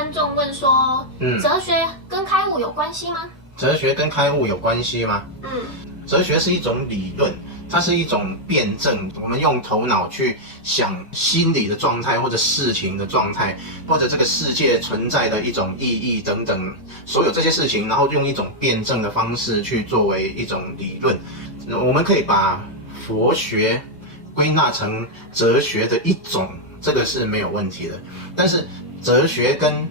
观众问说，哲学跟开悟有关系吗？哲学跟开悟有关系吗？哲学是一种理论，它是一种辩证，我们用头脑去想心理的状态，或者事情的状态，或者这个世界存在的一种意义等等，所有这些事情，然后用一种辩证的方式去作为一种理论。我们可以把佛学归纳成哲学的一种，这个是没有问题的。但是哲学跟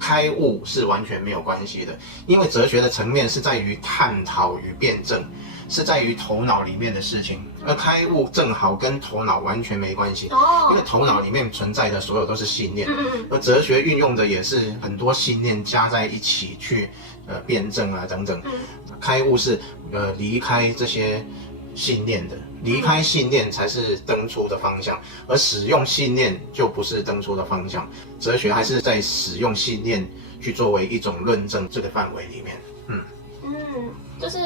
开悟是完全没有关系的，因为哲学的层面是在于探讨与辩证，是在于头脑里面的事情，而开悟正好跟头脑完全没关系，因为头脑里面存在的所有都是信念，而哲学运用的也是很多信念加在一起去辩证啊等等。开悟是离开这些信念的，离开信念才是登出的方向，而使用信念就不是登出的方向。哲学还是在使用信念去作为一种论证这个范围里面。就是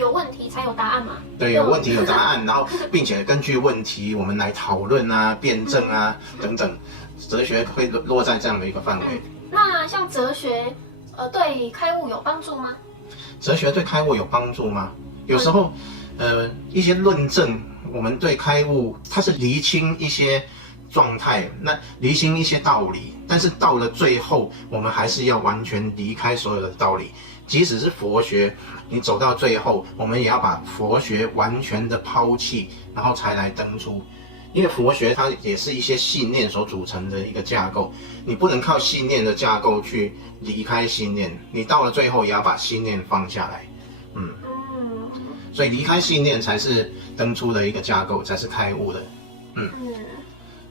有问题才有答案嘛。对，有问题有答案，然后并且根据问题我们来讨论啊、辩证啊等等。哲学会落在这样的一个范围。那像哲学对开悟有帮助吗？哲学对开悟有帮助吗？有时候一些论证，我们对开悟，它是厘清一些状态，那厘清一些道理，但是到了最后，我们还是要完全离开所有的道理。即使是佛学，你走到最后，我们也要把佛学完全的抛弃，然后才来登出。因为佛学它也是一些信念所组成的一个架构，你不能靠信念的架构去离开信念，你到了最后也要把信念放下来。所以离开信念才是登出的一个架构，才是开悟的。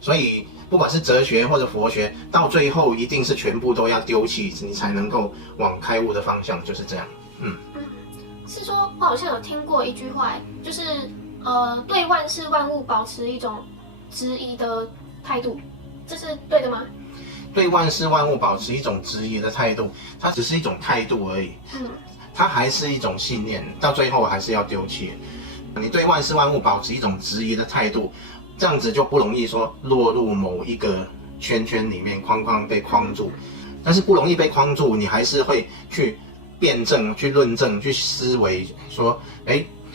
所以不管是哲学或者佛学，到最后一定是全部都要丢弃，你才能够往开悟的方向，就是这样。是说我好像有听过一句话，就是对万事万物保持一种质疑的态度，这是对的吗？对万事万物保持一种质疑的态度，它只是一种态度而已。它还是一种信念，到最后还是要丢弃。你对万事万物保持一种质疑的态度，这样子就不容易说落入某一个圈圈里面，框框被框住。但是不容易被框住，你还是会去辩证、去论证、去思维，说，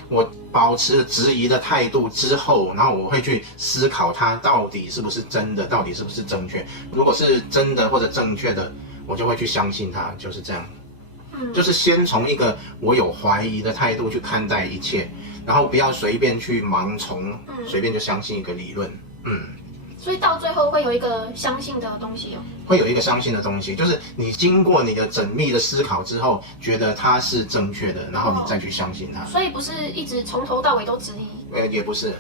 我保持质疑的态度之后，然后我会去思考它到底是不是真的，到底是不是正确。如果是真的或者正确的，我就会去相信它，就是这样。就是先从一个我有怀疑的态度去看待一切，然后不要随便去盲从，随便就相信一个理论。所以到最后会有一个相信的东西哦。会有一个相信的东西，就是你经过你的缜密的思考之后，觉得它是正确的，然后你再去相信它。所以不是一直从头到尾都质疑。也不是。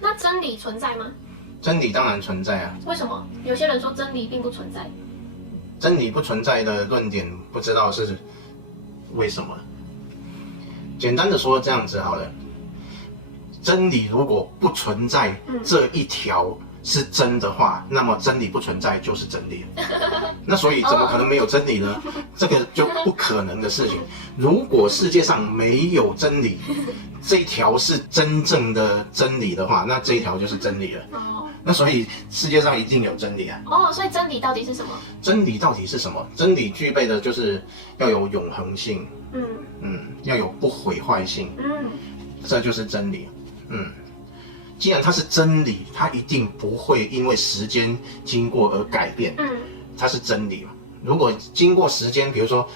那真理存在吗？真理当然存在啊。为什么？有些人说真理并不存在。真理不存在的论点，不知道是为什么。简单的说，这样子好了，真理如果不存在这一条是真的话，那么真理不存在就是真理。那所以怎么可能没有真理呢？这个就不可能的事情。如果世界上没有真理，这一条是真正的真理的话，那这一条就是真理了。那所以世界上一定有真理啊。所以真理到底是什么？真理到底是什么？真理具备的就是要有永恒性，要有不毁坏性，这就是真理。既然它是真理，它一定不会因为时间经过而改变，它是真理嘛。如果经过时间，比如说，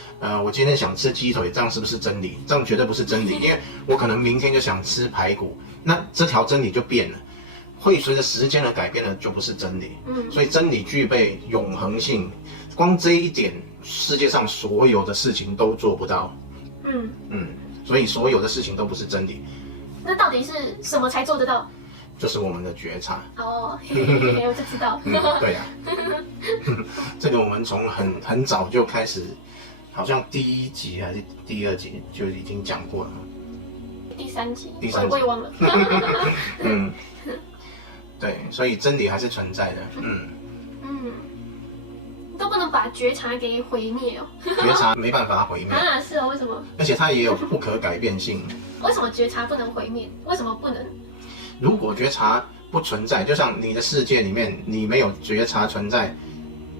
我今天想吃鸡腿，这样是不是真理？这样绝对不是真理，因为我可能明天就想吃排骨，那这条真理就变了。会随着时间而改变的就不是真理。所以真理具备永恒性，光这一点，世界上所有的事情都做不到。所以所有的事情都不是真理。那到底是什么才做得到？就是我们的觉察。我就知道。对啊。这个我们从很早就开始，好像第1集还是第2集就已经讲过了。第3集，我也忘了。对，所以真理还是存在的。都不能把觉察给毁灭哦。觉察没办法毁灭。是哦，为什么？而且它也有不可改变性。为什么觉察不能毁灭？为什么不能？如果觉察不存在，就像你的世界里面你没有觉察存在，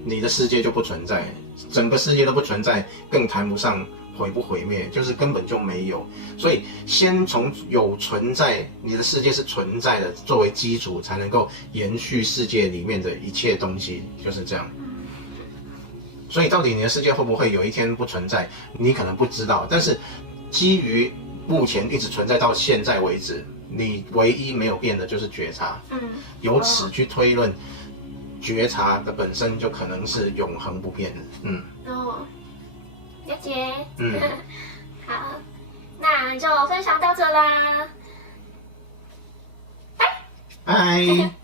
你的世界就不存在，整个世界都不存在，更谈不上毁不毁灭，就是根本就没有。所以先从有存在，你的世界是存在的作为基础，才能够延续世界里面的一切东西，就是这样。所以到底你的世界会不会有一天不存在，你可能不知道，但是基于目前一直存在到现在为止，你唯一没有变的就是觉察。由此去推论，觉察的本身就可能是永恒不变的。了解。好，那就分享到这啦，拜。拜。